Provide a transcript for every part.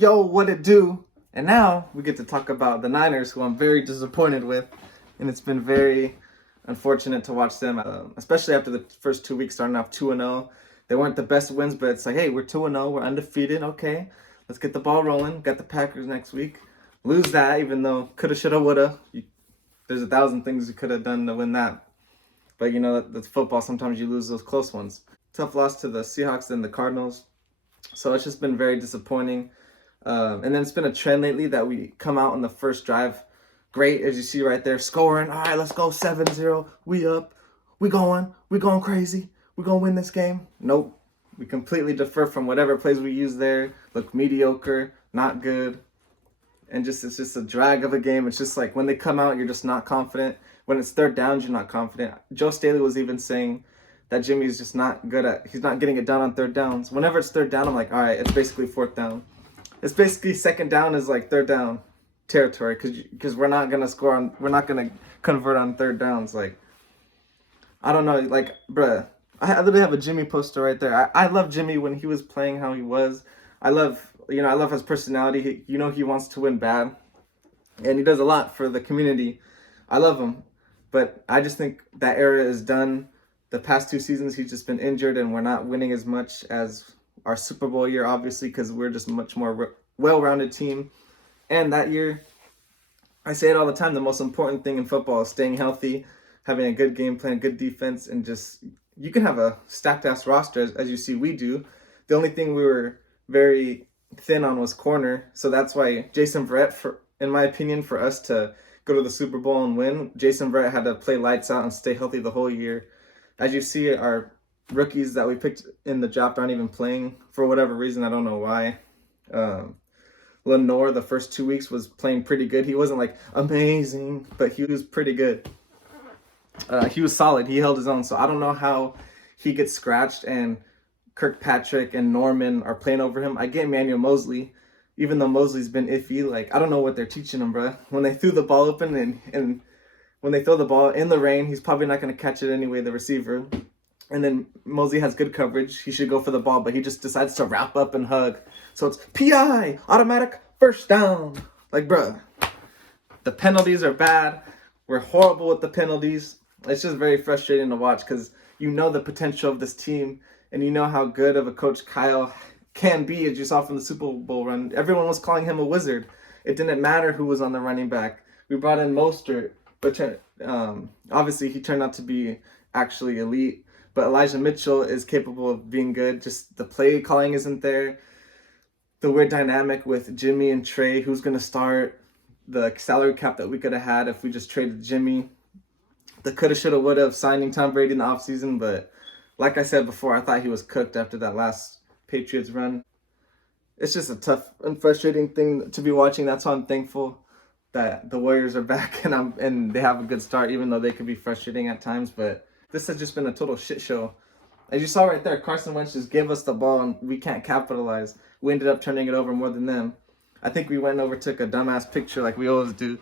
Yo, what it do? And now we get to talk about the Niners, who I'm very disappointed with, and it's been very unfortunate to watch them, especially after the first 2 weeks starting off 2-0. They weren't the best wins, but it's like, hey, we're 2-0, we're undefeated. Okay, let's get the ball rolling. Got the Packers next week. Lose that, even though coulda, shoulda, woulda. There's 1,000 things you could have done to win that. But you know, that's football. Sometimes you lose those close ones. Tough loss to the Seahawks and the Cardinals. So it's just been very disappointing. And then it's been a trend lately that we come out on the first drive great, as you see right there, scoring. All right, let's go 7-0. We up. We going crazy. We going to win this game. Nope. We completely defer from whatever plays we use there. Look mediocre, not good. And it's just a drag of a game. It's just like when they come out, you're just not confident. When it's third downs, you're not confident. Joe Staley was even saying that Jimmy's just not good he's not getting it done on third downs. Whenever it's third down, I'm like, all right, it's basically fourth down. It's basically second down is like third down territory because we're not gonna we're not gonna convert on third downs. Like, I don't know, like, bruh, I literally have a Jimmy poster right there. I love Jimmy when he was playing how he was. I love his personality. He wants to win bad, and he does a lot for the community. I love him, but I just think that era is done. The past 2 seasons, he's just been injured, and we're not winning as much as our Super Bowl year, obviously, because we're just a much more well-rounded team. And that year, I say it all the time, the most important thing in football is staying healthy, having a good game plan, good defense, and just, you can have a stacked-ass roster, as you see we do. The only thing we were very thin on was corner, so that's why Jason Verrett, in my opinion, for us to go to the Super Bowl and win, Jason Verrett had to play lights out and stay healthy the whole year. As you see, our rookies that we picked in the draft aren't even playing for whatever reason. I don't know why. Lenore, the first 2 weeks, was playing pretty good. He wasn't like amazing, but he was pretty good. He was solid. He held his own. So I don't know how he gets scratched and Kirkpatrick and Norman are playing over him. I get Emmanuel Mosley, even though Mosley's been iffy. Like, I don't know what they're teaching him, bro. When they threw the ball open and when they throw the ball in the rain, he's probably not going to catch it anyway, the receiver. And then Mosley has good coverage. He should go for the ball, but he just decides to wrap up and hug. So it's PI, automatic first down. Like, bruh, the penalties are bad. We're horrible with the penalties. It's just very frustrating to watch because you know the potential of this team and you know how good of a coach Kyle can be, as you saw from the Super Bowl run. Everyone was calling him a wizard. It didn't matter who was on the running back. We brought in Mostert, but obviously he turned out to be actually elite. But Elijah Mitchell is capable of being good. Just the play calling isn't there. The weird dynamic with Jimmy and Trey, who's going to start. The salary cap that we could have had if we just traded Jimmy. The coulda, shoulda, woulda of signing Tom Brady in the offseason. But like I said before, I thought he was cooked after that last Patriots run. It's just a tough and frustrating thing to be watching. That's why I'm thankful that the Warriors are back and they have a good start, even though they could be frustrating at times. But this has just been a total shit show. As you saw right there, Carson Wentz just gave us the ball and we can't capitalize. We ended up turning it over more than them. I think we went over, took a dumbass picture like we always do.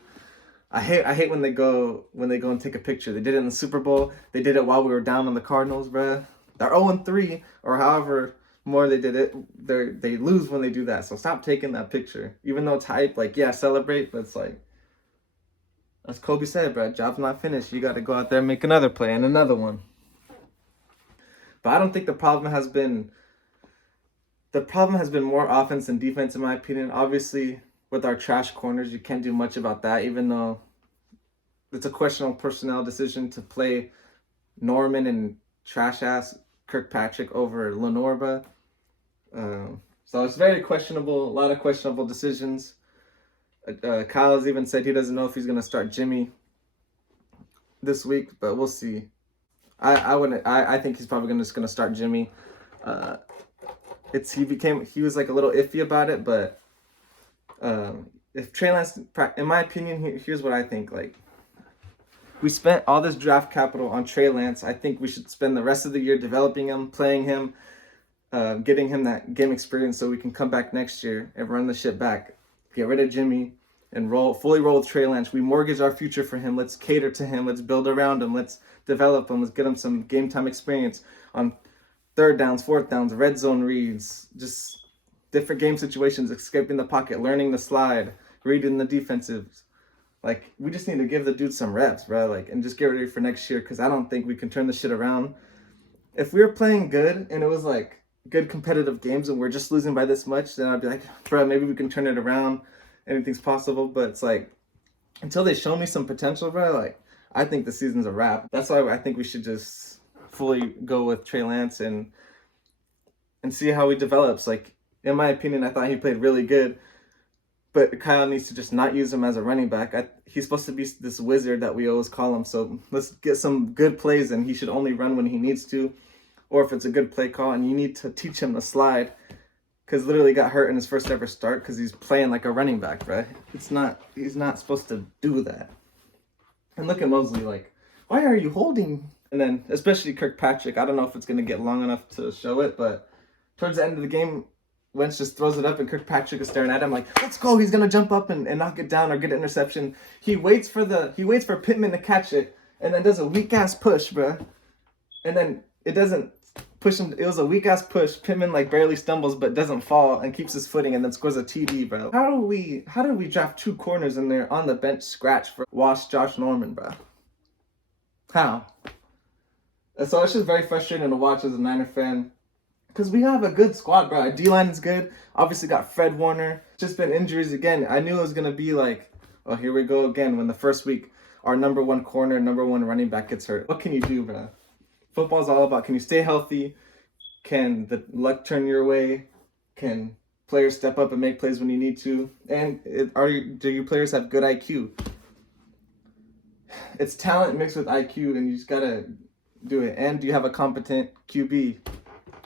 I hate when they go and take a picture. They did it in the Super Bowl. They did it while we were down on the Cardinals, bruh. They're 0-3 or however more they did it. They lose when they do that. So stop taking that picture. Even though it's hype, like, yeah, celebrate, but it's like, as Kobe said, bro, job's not finished. You got to go out there and make another play and another one. But I don't think the problem has been more offense than defense, in my opinion. Obviously, with our trash corners, you can't do much about that, even though it's a questionable personnel decision to play Norman and trash-ass Kirkpatrick over Lenorba. So it's very questionable, a lot of questionable decisions. Kyle has even said he doesn't know if he's going to start Jimmy this week, but we'll see. I think he's probably just going to start Jimmy. He was like a little iffy about it, but if Trey Lance, in my opinion, here's what I think. Like, we spent all this draft capital on Trey Lance. I think we should spend the rest of the year developing him, playing him, getting him that game experience so we can come back next year and run the shit back. Get rid of Jimmy and fully roll with Trey Lance. We mortgage our future for him. Let's cater to him. Let's build around him. Let's develop him. Let's get him some game time experience on third downs, fourth downs, red zone reads, just different game situations, escaping the pocket, learning the slide, reading the defensives. Like, we just need to give the dude some reps, bro. Like, and just get ready for next year, because I don't think we can turn this shit around. If we were playing good and it was like good competitive games and we're just losing by this much, then I'd be like, bro, maybe we can turn it around. Anything's possible. But it's like, until they show me some potential, bro, like, I think the season's a wrap. That's why I think we should just fully go with Trey Lance and see how he develops. Like, in my opinion, I thought he played really good, but Kyle needs to just not use him as a running back. He's supposed to be this wizard that we always call him. So let's get some good plays, and he should only run when he needs to, or if it's a good play call, and you need to teach him to slide, because literally got hurt in his first ever start because he's playing like a running back, right? He's not supposed to do that. And look at Mosley, like, why are you holding? And then especially Kirkpatrick, I don't know if it's going to get long enough to show it, but towards the end of the game, Wentz just throws it up and Kirkpatrick is staring at him like, let's go, he's going to jump up and knock it down or get an interception. He waits for Pittman to catch it and then does a weak-ass push, bro. And then it doesn't push him. It was a weak-ass push. Pittman like barely stumbles but doesn't fall and keeps his footing and then scores a TD, bro. How do we draft 2 corners and they're on the bench scratch for Josh Norman, bro? How? So it's just very frustrating to watch as a Niner fan. Because we have a good squad, bro. Our D-line is good. Obviously got Fred Warner. Just been injuries again. I knew it was going to be like, oh, here we go again when the first week our number 1 corner, number 1 running back gets hurt. What can you do, bro? Football's all about, can you stay healthy? Can the luck turn your way? Can players step up and make plays when you need to? And do your players have good IQ? It's talent mixed with IQ, and you just got to do it. And do you have a competent QB?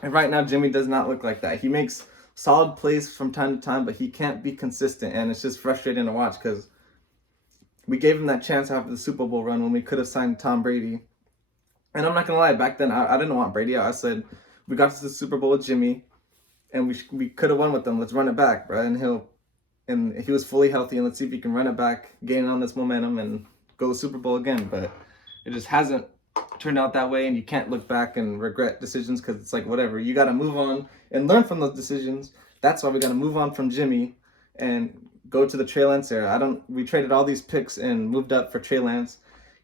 And right now, Jimmy does not look like that. He makes solid plays from time to time, but he can't be consistent. And it's just frustrating to watch because we gave him that chance after the Super Bowl run when we could have signed Tom Brady. And I'm not going to lie, back then, I didn't want Brady out. I said, we got to the Super Bowl with Jimmy, and we could have won with them. Let's run it back, bro. And he was fully healthy, and let's see if he can run it back, gain on this momentum, and go to the Super Bowl again. But it just hasn't turned out that way, and you can't look back and regret decisions because it's like, whatever. You got to move on and learn from those decisions. That's why we got to move on from Jimmy and go to the Trey Lance era. We traded all these picks and moved up for Trey Lance.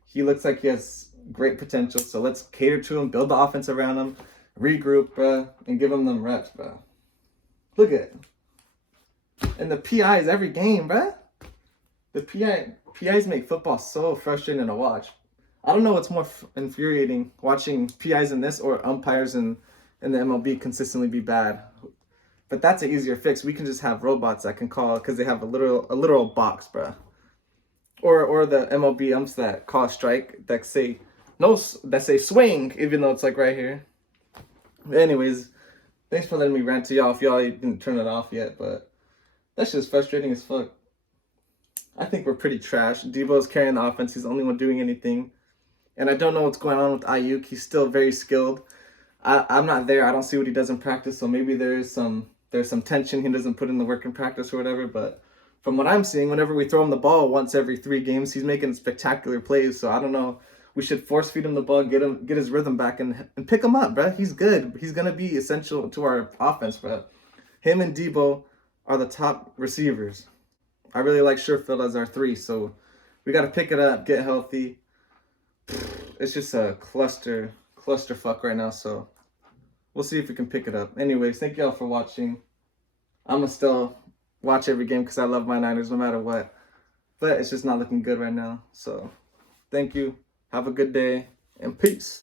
He looks like he has great potential, so let's cater to him, build the offense around him, regroup, bro, and give him them reps, bro. Look at it. And the PIs every game, bro. The PIs make football so frustrating to watch. I don't know what's more infuriating, watching PIs in this or umpires in the MLB consistently be bad. But that's an easier fix. We can just have robots that can call because they have a literal box, bro. Or the MLB umps that call a strike that say swing, even though it's like right here. But anyways, thanks for letting me rant to y'all if y'all didn't turn it off yet, but that's just frustrating as fuck. I think we're pretty trash. Debo's carrying the offense. He's the only one doing anything. And I don't know what's going on with Ayuk. He's still very skilled. I'm not there. I don't see what he does in practice, so maybe there's some tension. He doesn't put in the work in practice or whatever, but from what I'm seeing, whenever we throw him the ball once every 3 games, he's making spectacular plays. So I don't know. We should force feed him the ball, get his rhythm back, and pick him up, bro. He's good. He's going to be essential to our offense, bro. Him and Debo are the top receivers. I really like Sherfield as our 3, so we got to pick it up, get healthy. It's just a clusterfuck right now, so we'll see if we can pick it up. Anyways, thank y'all for watching. I'm going to still watch every game because I love my Niners no matter what. But it's just not looking good right now. So thank you. Have a good day and peace.